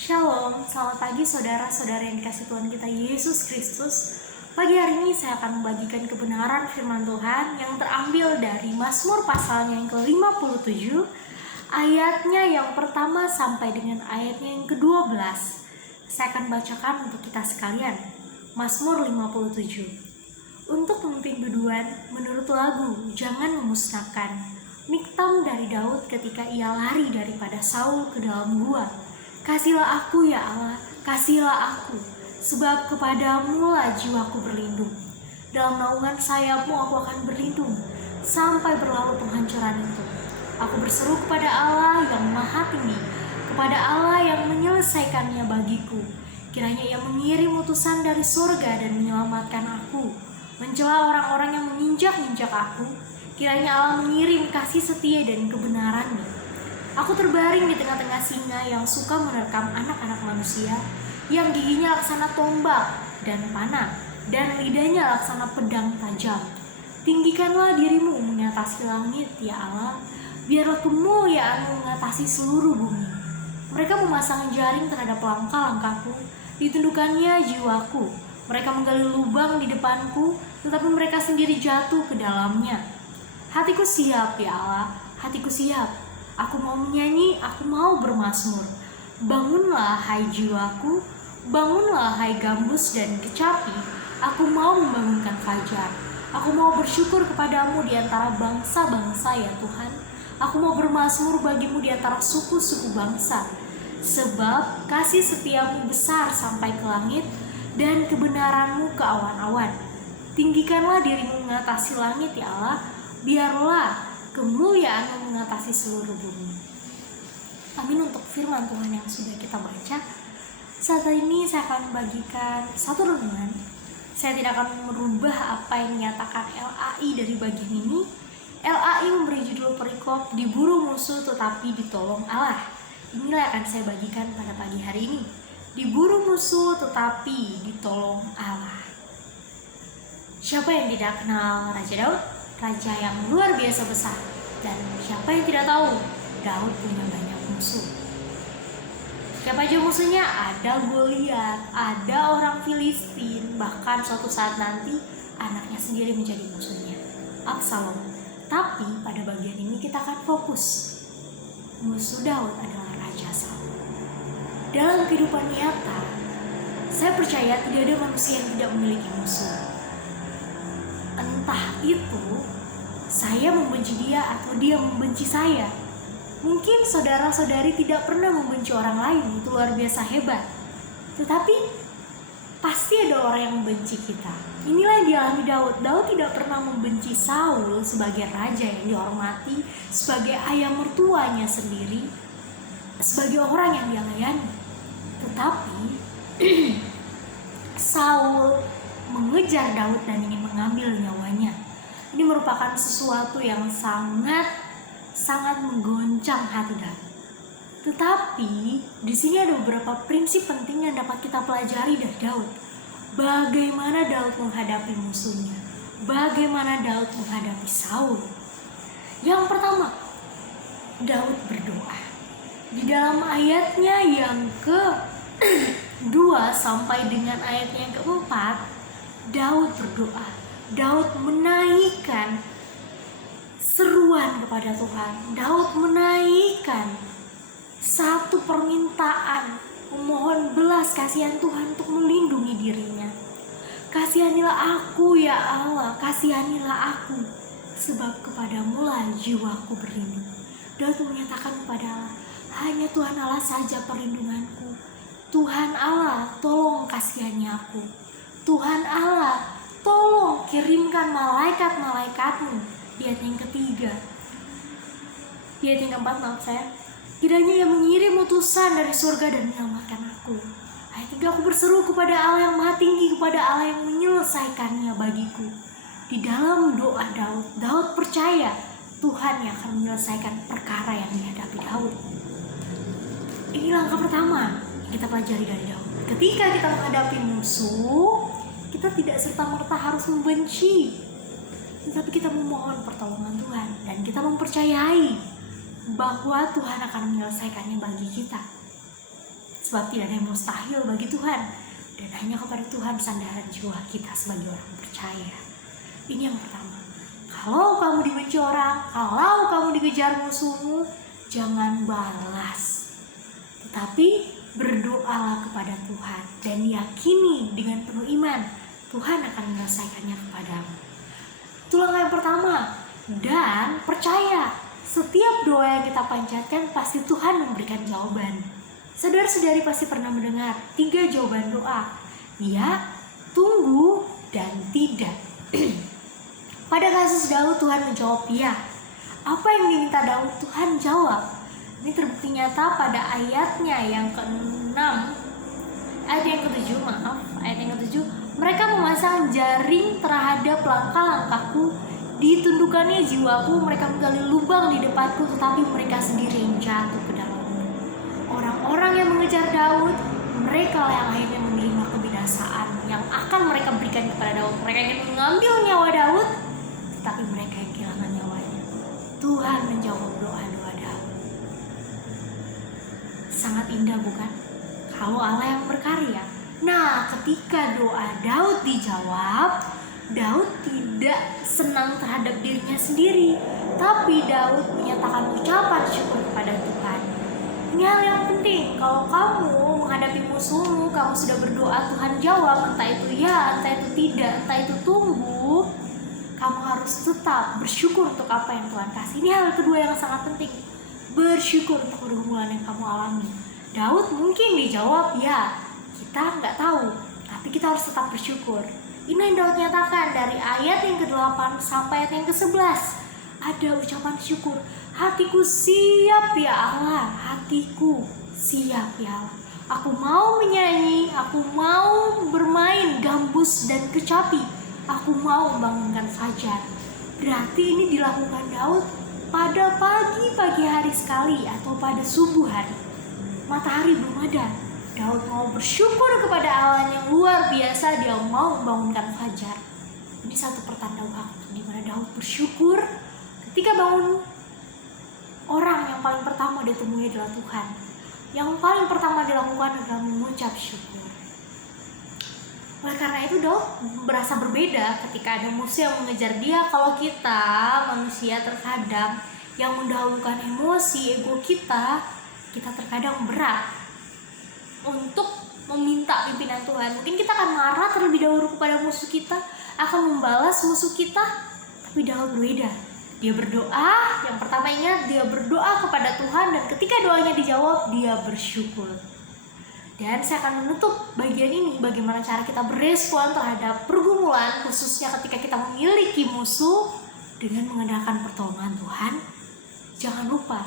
Shalom, selamat pagi saudara-saudara yang dikasih Tuhan kita Yesus Kristus. Pagi hari ini saya akan membagikan kebenaran firman Tuhan yang terambil dari Mazmur pasalnya yang ke-57, ayatnya yang pertama sampai dengan ayatnya yang ke-12. Saya akan bacakan untuk kita sekalian. Mazmur 57. Untuk pemimpin biduan menurut lagu Jangan Memusnahkan, Miktam dari Daud ketika ia lari daripada Saul ke dalam gua. Kasihlah aku ya Allah, kasihlah aku, sebab kepadamu lah jiwaku berlindung. Dalam naungan sayapmu aku akan berlindung, sampai berlalu penghancuran itu. Aku berseru kepada Allah yang maha tinggi, kepada Allah yang menyelesaikannya bagiku. Kiranya ia mengirim utusan dari surga dan menyelamatkan aku, mencela orang-orang yang menginjak-injak aku. Kiranya Allah mengirim kasih setia dan kebenarannya. Aku terbaring di tengah-tengah singa yang suka menerkam anak-anak manusia, yang giginya laksana tombak dan panah, dan lidahnya laksana pedang tajam. Tinggikanlah dirimu mengatasi langit, ya Allah, biarlah kemuliaanmu mengatasi seluruh bumi. Mereka memasang jaring terhadap langkah-langkahku, ditundukkannya jiwaku. Mereka menggali lubang di depanku, tetapi mereka sendiri jatuh ke dalamnya. Hatiku siap, ya Allah, hatiku siap. Aku mau menyanyi, aku mau bermazmur. Bangunlah hai jiwaku, bangunlah hai gambus dan kecapi. Aku mau membangunkan fajar. Aku mau bersyukur kepadamu di antara bangsa-bangsa ya Tuhan. Aku mau bermazmur bagimu di antara suku-suku bangsa. Sebab kasih setiamu besar sampai ke langit dan kebenaranmu ke awan-awan. Tinggikanlah dirimu mengatasi langit ya Allah, biarlah kemuliaanmu mengatasi seluruh bumi. Amin untuk firman Tuhan yang sudah kita baca. Saat ini saya akan membagikan satu renungan. Saya tidak akan merubah apa yang dinyatakan LAI dari bagian ini. LAI memberi judul perikop diburu musuh tetapi ditolong Allah. Inilah yang akan saya bagikan pada pagi hari ini. Diburu musuh tetapi ditolong Allah. Siapa yang tidak kenal Raja Daud? Raja yang luar biasa besar. Dan siapa yang tidak tahu Daud punya banyak musuh? Siapa aja musuhnya? Ada Goliat, ada orang Filistin, bahkan suatu saat nanti anaknya sendiri menjadi musuhnya, Absalom. Tapi pada bagian ini kita akan fokus. Musuh Daud adalah Raja Saul. Dalam kehidupan nyata, saya percaya tidak ada manusia yang tidak memiliki musuh. Entah itu saya membenci dia atau dia membenci saya. Mungkin saudara-saudari tidak pernah membenci orang lain, itu luar biasa hebat. Tetapi pasti ada orang yang membenci kita. Inilah yang dialami Daud. Daud tidak pernah membenci Saul sebagai raja yang dihormati, sebagai ayah mertuanya sendiri, sebagai orang yang dia layani. Tetapi Saul mengejar Daud dan ingin mengambil nyawanya. Ini merupakan sesuatu yang sangat menggoncang hati Daud. Tetapi di sini ada beberapa prinsip penting yang dapat kita pelajari dari Daud. Bagaimana Daud menghadapi musuhnya? Bagaimana Daud menghadapi Saul? Yang pertama, Daud berdoa. Di dalam ayatnya yang ke-2 sampai dengan ayatnya yang ke-4, Daud berdoa. Daud menaikkan seruan kepada Tuhan. Daud menaikkan satu permintaan, memohon belas kasihan Tuhan untuk melindungi dirinya. Kasihanilah aku ya Allah, kasihanilah aku, sebab kepadamu lah jiwaku berlindung. Daud menyatakan kepada Allah, hanya Tuhan Allah saja perlindunganku. Tuhan Allah, tolong kasihani aku. Tuhan Allah, tolong kirimkan malaikat-malaikatmu. Di ayat yang ketiga, di ayat yang keempat, kiranya ia mengirim utusan dari surga dan menyelamatkan aku. Ayat 3, aku berseru kepada Allah yang maha tinggi, kepada Allah yang menyelesaikannya bagiku. Di dalam doa Daud percaya Tuhan yang akan menyelesaikan perkara yang dihadapi Daud. Ini langkah pertama yang kita pelajari dari Daud. Ketika kita menghadapi musuh, kita tidak serta-merta harus membenci, tetapi kita memohon pertolongan Tuhan dan kita mempercayai bahwa Tuhan akan menyelesaikannya bagi kita. sebab tidak ada yang mustahil bagi Tuhan, dan hanya kepada Tuhan sandaran jiwa kita sebagai orang percaya. Ini yang pertama. Kalau kamu dibenci orang, kalau kamu dikejar musuhmu, jangan balas, tetapi berdoalah kepada Tuhan dan yakini dengan penuh iman Tuhan akan menyelesaikannya kepadamu. Itulah yang pertama. Dan percaya, setiap doa yang kita panjatkan pasti Tuhan memberikan jawaban. Saudara-saudari pasti pernah mendengar 3 jawaban doa: ya, tunggu, dan tidak. Pada kasus Daud, Tuhan menjawab ya. Apa yang diminta Daud, Tuhan jawab. Ini terbukti nyata pada ayatnya yang ke-6, ayat yang ke-7. Mereka memasang jaring terhadap langkah-langkahku, ditundukkannya jiwaku, mereka menggali lubang di depanku, tetapi mereka sendiri yang jatuh ke dalamnya. Orang-orang yang mengejar Daud, mereka yang akhirnya menerima kebinasaan yang akan mereka berikan kepada Daud. Mereka ingin mengambil nyawa Daud, tetapi mereka yang kehilangan nyawanya. Tuhan menjawab doa-doa Daud. Sangat indah bukan? Kalau Allah yang berkarya. Nah, ketika doa Daud dijawab, Daud tidak senang terhadap dirinya sendiri, tapi Daud menyatakan ucapan syukur kepada Tuhan. Ini hal yang penting. Kalau kamu menghadapi musuhmu, kamu sudah berdoa, Tuhan jawab, entah itu ya, entah itu tidak, entah itu tunggu, kamu harus tetap bersyukur untuk apa yang Tuhan kasih. Ini hal kedua yang sangat penting. Bersyukur untuk pergumulan yang kamu alami. Daud mungkin dijawab ya, kita nggak tahu, tapi kita harus tetap bersyukur. Ini yang Daud nyatakan dari ayat yang ke-8 sampai ayat yang ke-11. Ada ucapan syukur. Hatiku siap ya Allah, hatiku siap ya Allah. Aku mau menyanyi, aku mau bermain gambus dan kecapi. Aku mau membangunkan fajar. Berarti ini dilakukan Daud pada pagi hari sekali atau pada subuh hari. Matahari belum ada. Daud mau bersyukur kepada Allah yang luar biasa, dia mau membangunkan fajar. Ini satu pertanda waktu di mana Daud bersyukur ketika bangun. Orang yang paling pertama ditemui adalah Tuhan. Yang paling pertama dilakukan adalah mengucap syukur. Oleh karena itu Daud berasa berbeda ketika ada musuh yang mengejar dia. Kalau kita manusia terkadang yang mendahulukan emosi, ego kita terkadang berat untuk meminta pimpinan Tuhan. Mungkin kita akan marah terlebih dahulu kepada musuh kita, akan membalas musuh kita, tapi Daud berbeda. Dia berdoa, yang pertama ingat, dia berdoa kepada Tuhan, dan ketika doanya dijawab, dia bersyukur. Dan saya akan menutup bagian ini, bagaimana cara kita berespon terhadap pergumulan, khususnya ketika kita memiliki musuh, dengan mengandalkan pertolongan Tuhan. Jangan lupa,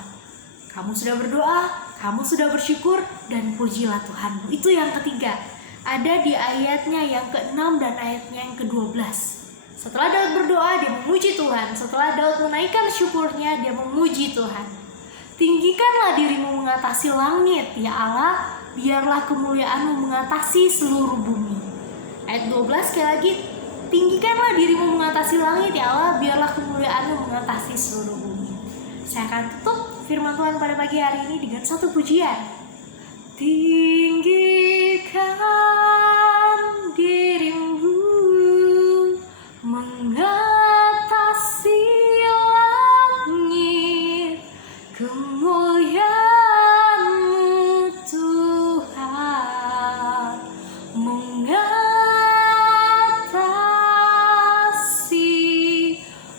kamu sudah berdoa, kamu sudah bersyukur, dan pujilah Tuhanmu. Itu yang ketiga, ada di ayatnya yang ke-6 dan ayatnya yang ke-12. Setelah Daud berdoa, dia memuji Tuhan. Setelah Daud menaikkan syukurnya, dia memuji Tuhan. Tinggikanlah dirimu mengatasi langit, ya Allah, biarlah kemuliaanmu mengatasi seluruh bumi. Ayat 12 sekali lagi, tinggikanlah dirimu mengatasi langit, ya Allah, biarlah kemuliaanmu mengatasi seluruh bumi. Saya akan tutup firman Tuhan pada pagi hari ini dengan satu pujian. Tinggikan dirimu mengatasi langit, kemuliaan-Mu Tuhan mengatasi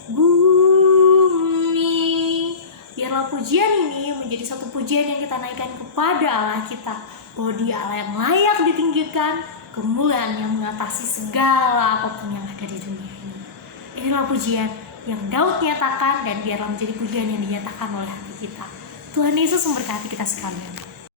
bumi. Biarlah pujian ini menjadi satu pujian yang kita naikkan kepada Allah kita, bahwa Dia Allah yang layak ditinggikan, kemuliaan yang mengatasi segala apapun yang ada di dunia ini. Inilah pujian yang Daud nyatakan, dan biarlah menjadi pujian yang dinyatakan oleh hati kita. Tuhan Yesus memberkati kita sekalian.